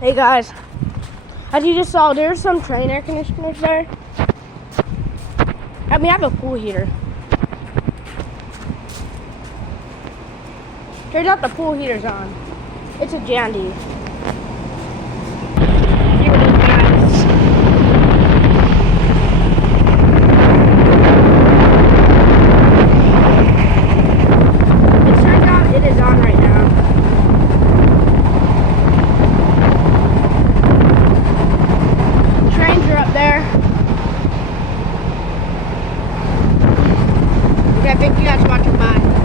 Hey guys, as you just saw, there's some train air conditioners there. And we have a pool heater. Turns out the pool heater's on. It's a Jandy.